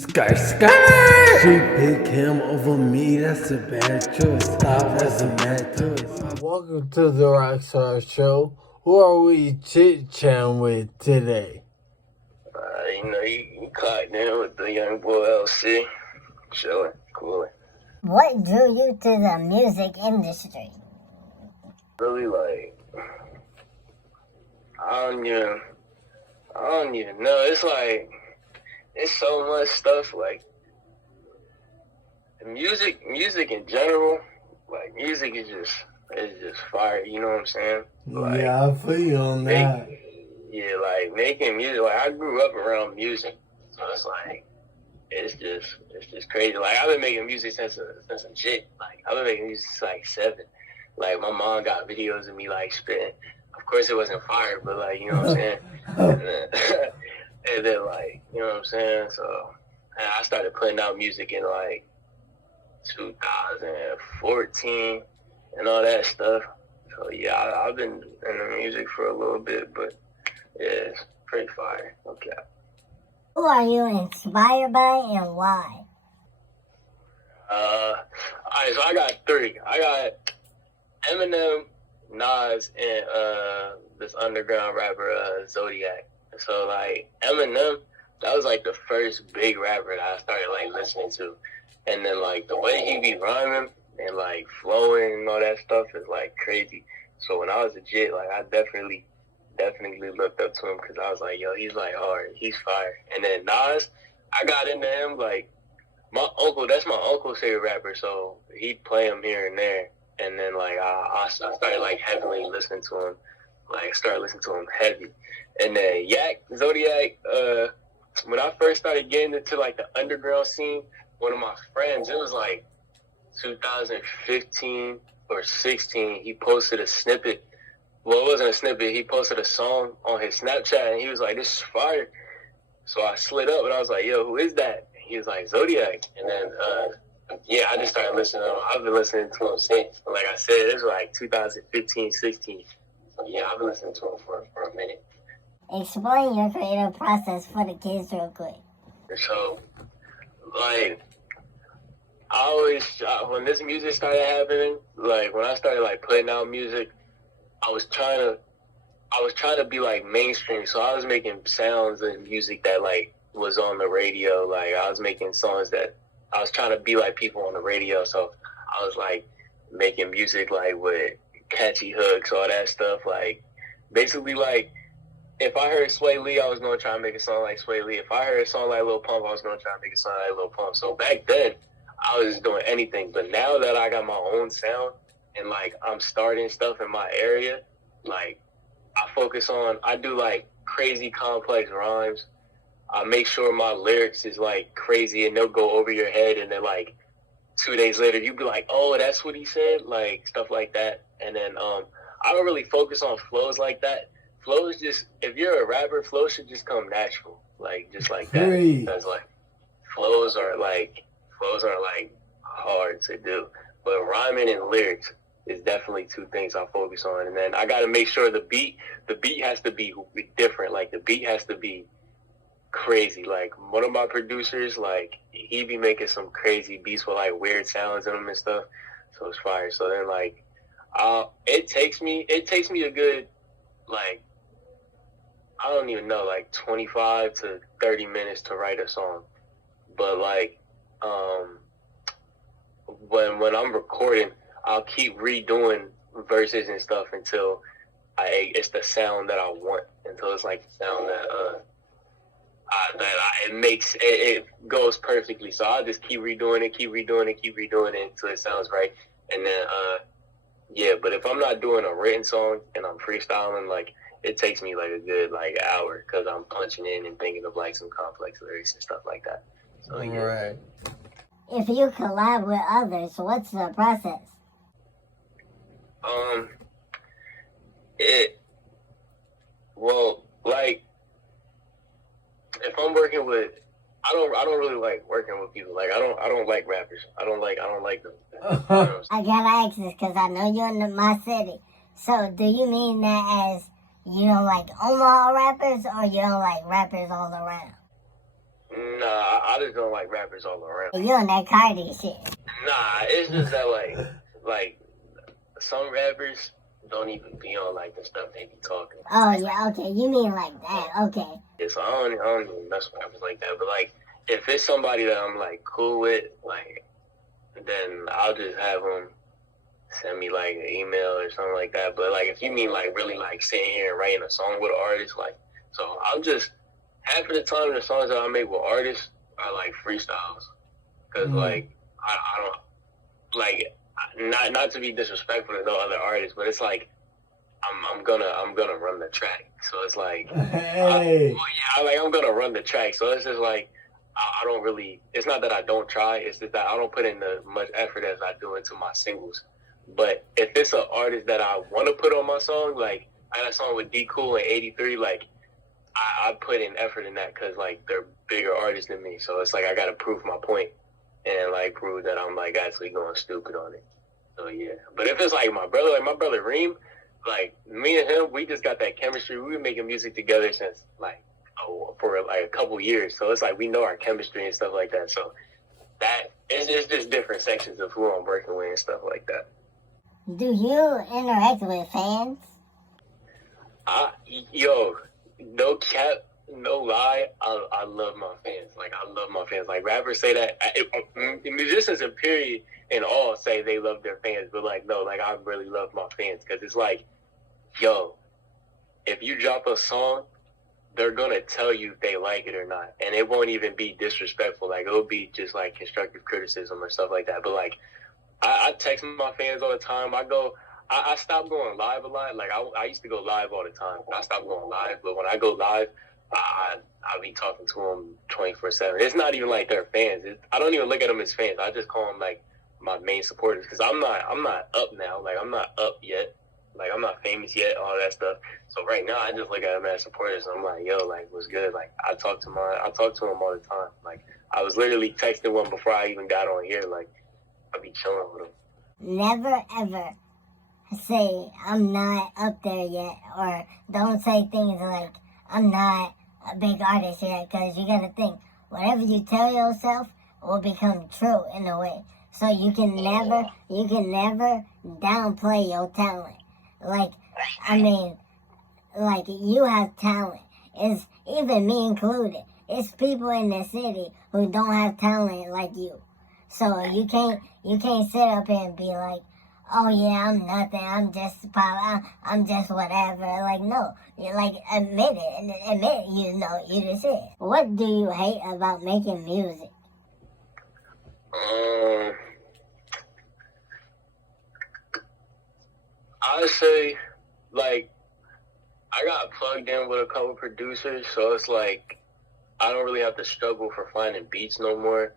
Skirt, skirt. She pick him over me, that's a bad choice. That's a bad choice. Welcome to the RokStar Show. Who are we chit-chatting with today? You clocked in with the young boy LC. Chilling, cooling. What drew you to the music industry? Really, I don't even know. It's so much stuff. Music in general. Music is just fire. You know what I'm saying? Yeah, I feel you on that. Making music. I grew up around music, so it's just crazy. I've been making music since a jit. I've been making music since 7. My mom got videos of me spitting. Of course, it wasn't fire, but you know what I'm saying. and then you know what I'm saying. So I started putting out music in 2014 and all that stuff. So yeah, I've been in the music for a little bit, but yeah, it's pretty fire. Okay. Who are you inspired by and why? Alright, so I got 3. I got Eminem, Nas, and this underground rapper Zodiac. So Eminem, that was the first big rapper that I started listening to. And then the way he be rhyming and flowing and all that stuff is crazy. So when I was a jit, I definitely looked up to him because I was yo, he's hard, he's fire. And then Nas, I got into him that's my uncle's favorite rapper, so he'd play him here and there. And then I started heavily listening to him, started listening to him heavy. And then Zodiac, when I first started getting into the underground scene, one of my friends, it was 2015 or 16, he posted a snippet. Well, it wasn't a snippet. He posted a song on his Snapchat, and he was this is fire. So I slid up, and I was yo, who is that? He was Zodiac. And then, I just started listening to him. I've been listening to him since. Like I said, this was 2015, 16. So yeah, I've been listening to him for a minute. Explain your creative process for the kids real quick. So, I always, when this music started happening, when I started putting out music, I was trying to be mainstream, so I was making sounds and music that was on the radio. I was making songs that I was trying to be like people on the radio. So I was making music with catchy hooks, all that stuff. Basically if I heard Sway Lee, I was gonna try to make a song like Sway Lee. If I heard a song like Lil Pump, I was gonna try to make a song like Lil Pump. So back then, I was just doing anything. But now that I got my own sound and I'm starting stuff in my area, I do crazy complex rhymes. I make sure my lyrics is crazy and they'll go over your head, and then 2 days later you be oh, that's what he said, stuff like that. And then I don't really focus on flows like that. Flows just, if you're a rapper, flows should just come natural, just like that. Because flows are hard to do, but rhyming and lyrics is definitely 2 things I focus on. And then I got to make sure the beat has to be different. The beat has to be crazy. One of my producers, he be making some crazy beats with weird sounds in them and stuff. So it's fire. So then it takes me a good I don't even know 25 to 30 minutes to write a song. But when I'm recording, I'll keep redoing verses and stuff until it's the sound that I want, until it's the sound that it goes perfectly. So I'll just keep redoing it until it sounds right. And then but if I'm not doing a written song and I'm freestyling, it takes me a good hour, because I'm punching in and thinking of some complex lyrics and stuff like that. So yeah. Right. If you collab with others, what's the process? If I'm working with, I don't really like working with people. I don't like rappers. I don't like them. You know what I'm saying? I gotta ask this because I know you're in my city. So do you mean that as you don't like Omaha rappers, or you don't like rappers all around? Nah, I just don't like rappers all around. You on that Cardi shit. Nah, it's just that like some rappers don't even be on like the stuff they be talking. Oh yeah, okay. You mean like that? Okay. Yeah, so I don't even mess with rappers like that. But like, if it's somebody that I'm like cool with, like, then I'll just have them send me like an email or something like that. But like, if you mean like really like sitting here and writing a song with an artist, like, so I'm just half of the time the songs that I make with artists are like freestyles, because like I don't like not to be disrespectful to no other artists, but it's like I'm gonna run the track, so it's like Hey. I'm gonna run the track, so it's just like I don't really. It's not that I don't try. It's just that I don't put in as much effort as I do into my singles. But if it's an artist that I want to put on my song, like I had a song with D Cool in '83, like I put in effort in that because like they're bigger artists than me, so it's like I gotta prove my point and like prove that I'm like actually going stupid on it. So yeah, but if it's like my brother Reem, like me and him, we just got that chemistry. We've been making music together since like for like a couple years, so it's like we know our chemistry and stuff like that. So that it's just different sections of who I'm working with and stuff like that. Do you interact with fans? No cap, no lie, I love my fans. Like, I love my fans. Like, rappers say that. Musicians in period and all say they love their fans. But, like, no, like, I really love my fans. Because it's like, yo, if you drop a song, they're going to tell you if they like it or not. And it won't even be disrespectful. Like, it'll be just, like, constructive criticism or stuff like that. But, like, I text my fans all the time. I stopped going live a lot. Like, I used to go live all the time. I stopped going live. But when I go live, I'll be talking to them 24/7. It's not even like they're fans. I don't even look at them as fans. I just call them, like, my main supporters. Because I'm not up now. Like, I'm not up yet. Like, I'm not famous yet, all that stuff. So right now, I just look at them as supporters. I'm like, yo, like, what's good? Like, I talk to them all the time. Like, I was literally texting one before I even got on here. Like, I be chilling with them. Never ever say I'm not up there yet, or don't say things like I'm not a big artist yet, because you gotta think, whatever you tell yourself will become true in a way. So you can never downplay your talent. Like, I mean, like, you have talent. It's, even me included, it's people in the city who don't have talent like you. So you can't sit up here and be like, oh yeah, I'm nothing, I'm just pop, I'm just whatever. Like, no, you like admit it, you know, you just it. What do you hate about making music? I say, like, I got plugged in with a couple producers, so it's like I don't really have to struggle for finding beats no more.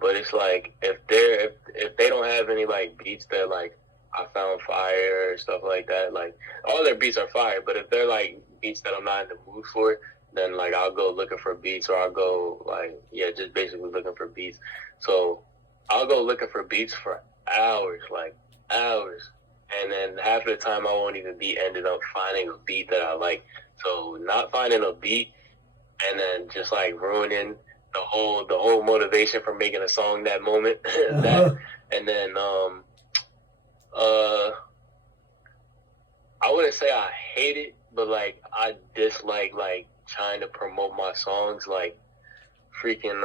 But it's like if they don't have any like beats that like I found fire or stuff like that, like all their beats are fire. But if they're like beats that I'm not in the mood for, then like I'll go looking for beats, or I'll go like just basically looking for beats. So I'll go looking for beats for hours, like hours, and then half of the time I won't even be ended up finding a beat that I like. So not finding a beat and then just like ruining the whole motivation for making a song that moment. And then I wouldn't say I hate it, but like I dislike like trying to promote my songs, like freaking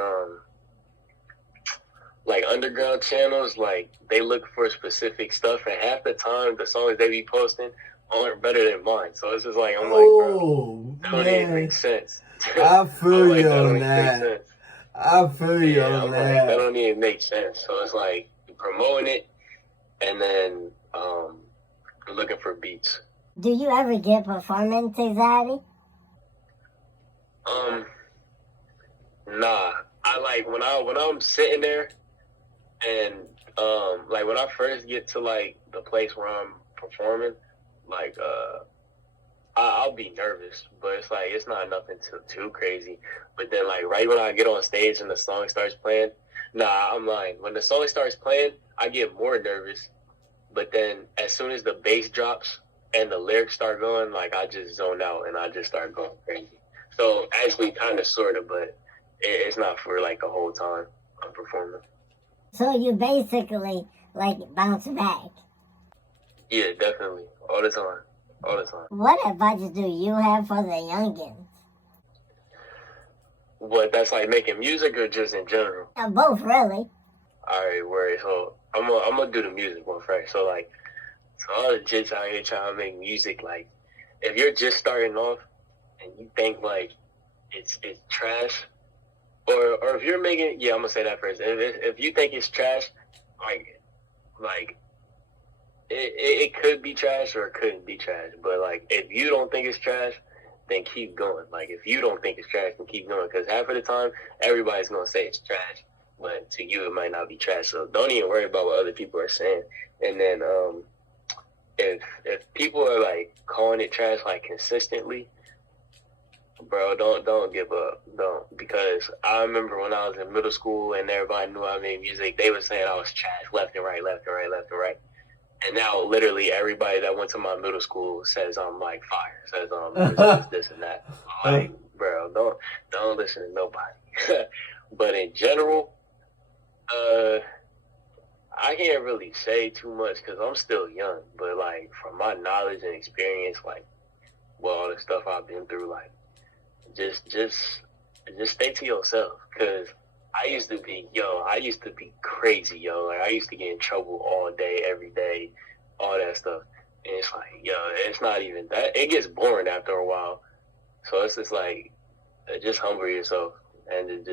like underground channels. Like they look for specific stuff, and half the time the songs they be posting aren't better than mine. So it's just like I'm like, bro, that don't even make sense. I feel like, you on that. I feel you on that. Like, that don't even make sense. So it's like promoting it and then looking for beats. Do you ever get performance anxiety? Nah. I like when I'm sitting there and like when I first get to like the place where I'm performing, like I'll be nervous, but it's like it's not nothing too crazy. But then like right when I get on stage and the song starts playing, nah, I'm lying. When the song starts playing, I get more nervous. But then as soon as the bass drops and the lyrics start going, like I just zone out and I just start going crazy. So actually kind of sort of, but it's not for like the whole time I'm performing. So you basically like bounce back. Yeah, definitely, all the time, all the time. What advice do you have for the youngins? What, that's like making music or just in general? Both, really. All right, word. So I'm gonna do the music one first. So like, so all the jits out here trying to make music, like, if you're just starting off and you think like it's trash, or if you're making, yeah, I'm gonna say that first. If you think it's trash, like it could be trash or it couldn't be trash. But like, if you don't think it's trash, then keep going. Like, if you don't think it's trash, then keep going. Because half of the time, everybody's gonna say it's trash, but to you, it might not be trash. So don't even worry about what other people are saying. And then if people are like calling it trash like consistently, bro, don't give up. Don't, because I remember when I was in middle school and everybody knew I made music, they were saying I was trash left and right, left and right, left and right. And now literally everybody that went to my middle school says I'm like fire, says this and that. Like, bro, don't listen to nobody. But in general, I can't really say too much because I'm still young. But like, from my knowledge and experience, like, well, all the stuff I've been through, like, just stay to yourself. Because I used to be crazy, yo. Like, I used to get in trouble all day, every day, all that stuff. And it's like, yo, it's not even that. It gets boring after a while. So it's just like, just humble yourself and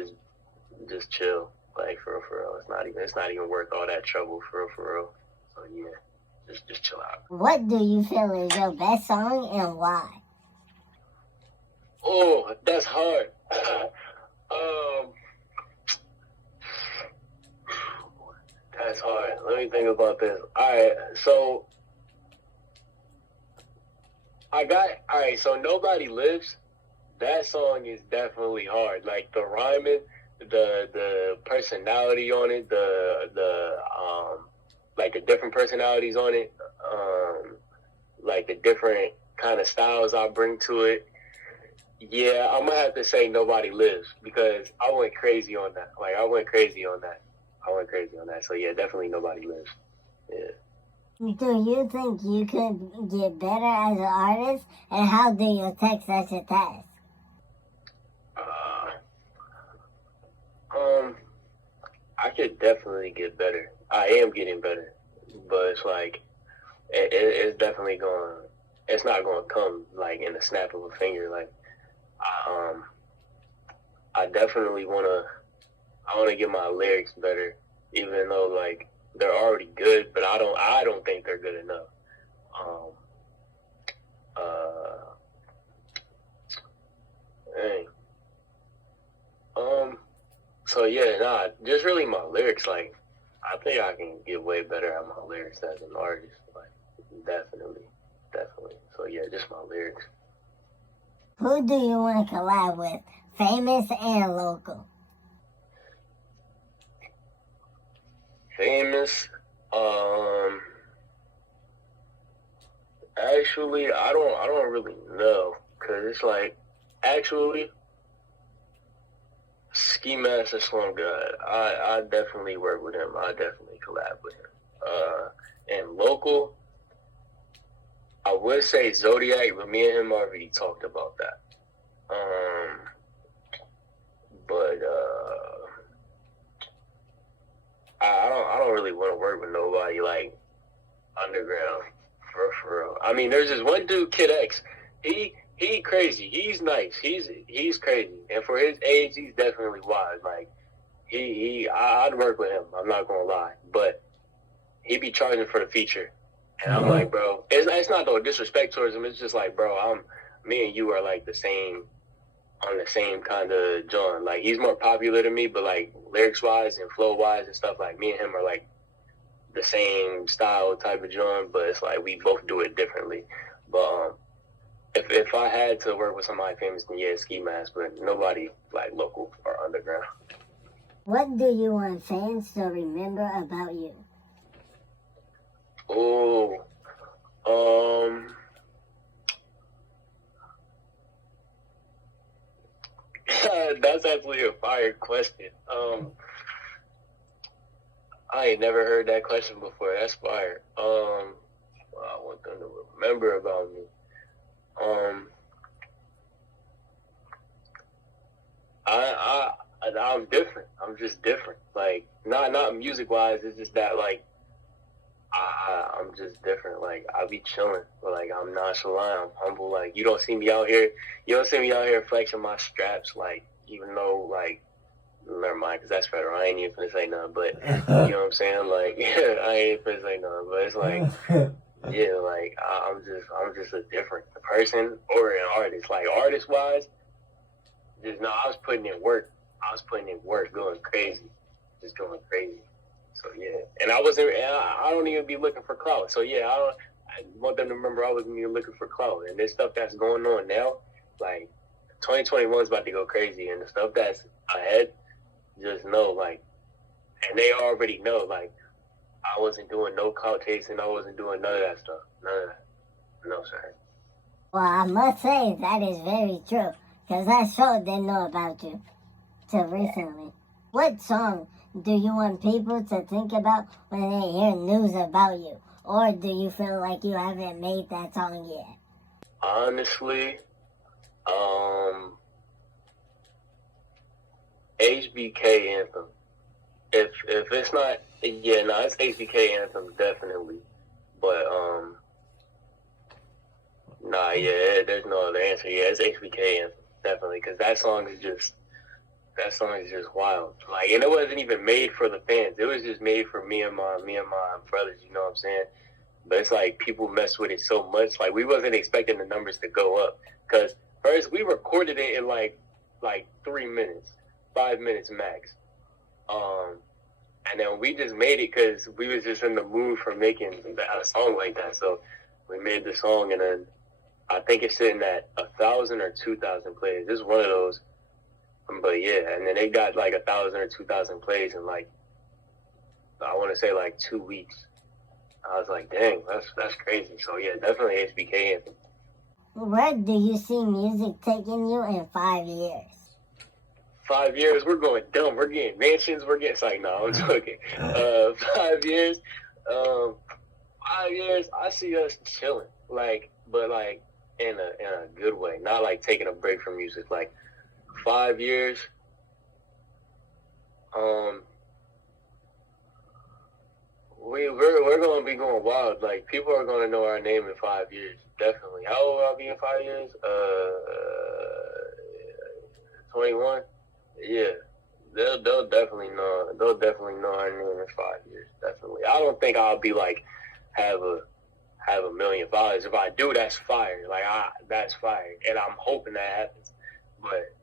just chill. Like, for real. It's not even worth all that trouble, for real. So yeah, just chill out. What do you feel is your best song and why? Oh, that's hard. That's hard. Let me think about this. Alright, so so Nobody Lives, that song is definitely hard. Like, the rhyming, the personality on it, like the different personalities on it, like the different kind of styles I bring to it. Yeah, I'm gonna have to say Nobody Lives because I went crazy on that. So yeah, definitely Nobody Lives. Yeah. Do you think you could get better as an artist? And how do you take such a task? I could definitely get better. I am getting better, but it's like it's definitely going. It's not going to come like in the snap of a finger. Like, I definitely want to get my lyrics better, even though like they're already good, but I don't think they're good enough. Dang. So yeah, just really my lyrics. Like, I think I can get way better at my lyrics as an artist. Like, definitely. So yeah, just my lyrics. Who do you want to collab with? Famous and local. Famous. Actually, I don't really know, cause it's like, actually, Ski Master Slum God. I definitely work with him. I definitely collab with him. And local, I would say Zodiac, but me and him already talked about that. But I don't really want to work with nobody like underground, for real. I mean, there's this one dude, Kid X. He crazy. He's nice. He's crazy, and for his age, he's definitely wise. Like, I'd work with him. I'm not gonna lie, but he be charging for the feature, and I'm like, bro, it's not no disrespect towards him. It's just like, bro, me and you are like on the same kind of joint. Like, he's more popular than me, but like lyrics wise and flow wise and stuff, like me and him are like the same style type of joint, but it's like we both do it differently. But if I had to work with somebody famous, then yeah, Ski Mask, but nobody like local or underground. What do you want fans to remember about you? Oh, That's actually a fire question. I ain't never heard that question before. That's fire. I want them to remember about me. I'm different. I'm just different. Like not music wise. It's just that like I'm just different. Like I be chilling, but like I'm nonchalant. I'm humble. Like you don't see me out here. You don't see me out here flexing my straps. Like even though like never mind, because that's federal. I ain't even finna say nothing. But you know what I'm saying? Like yeah, I ain't finna say nothing. But it's like. Yeah, like I'm just a different person or an artist. Like artist wise, just no. I was putting in work. Going crazy, just going crazy. So yeah, and I wasn't. I don't even be looking for clout. So yeah, I want them to remember I wasn't even looking for clout. And this stuff that's going on now, like 2021 is about to go crazy, and the stuff that's ahead, just know like, and they already know like. I wasn't doing no clout chasing. I wasn't doing none of that stuff. None of that. No, sir. Well, I must say that is very true, because I sure didn't know about you till recently. What song do you want people to think about when they hear news about you? Or do you feel like you haven't made that song yet? Honestly, HBK Anthem. If it's not, yeah, no, it's HBK Anthem definitely. But nah, yeah, there's no other answer. Yeah, it's HBK Anthem definitely because that song is just wild. Like, and it wasn't even made for the fans. It was just made for me and my brothers. You know what I'm saying? But it's like people mess with it so much. Like we wasn't expecting the numbers to go up because first we recorded it in like 3 minutes, 5 minutes max. And then we just made it because we was just in the mood for making a song like that. So we made the song, and then I think it's sitting at 1,000 or 2,000 plays. It's one of those. But yeah, and then it got like 1,000 or 2,000 plays in like I want to say like 2 weeks. I was like, dang, that's crazy. So yeah, definitely HBK Anthem. Where do you see music taking you in 5 years? 5 years, we're going dumb. We're getting mansions. We're getting like, no, I'm joking. 5 years, 5 years. I see us chilling, like, but like in a good way, not like taking a break from music. Like 5 years, we're gonna be going wild. Like people are gonna know our name in 5 years, definitely. How old will I be in 5 years? 21. Yeah, they'll definitely know. They'll definitely know our name in 5 years. Definitely. I don't think I'll be like have a million followers. If I do, that's fire. Like that's fire, and I'm hoping that happens. But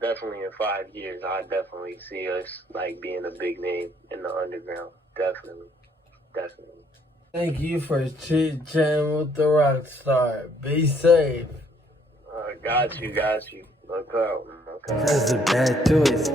definitely in 5 years, I definitely see us like being a big name in the underground. Definitely. Thank you for chit-chatting with the RokStar. Be safe. Got you. Look out. That's a bad choice.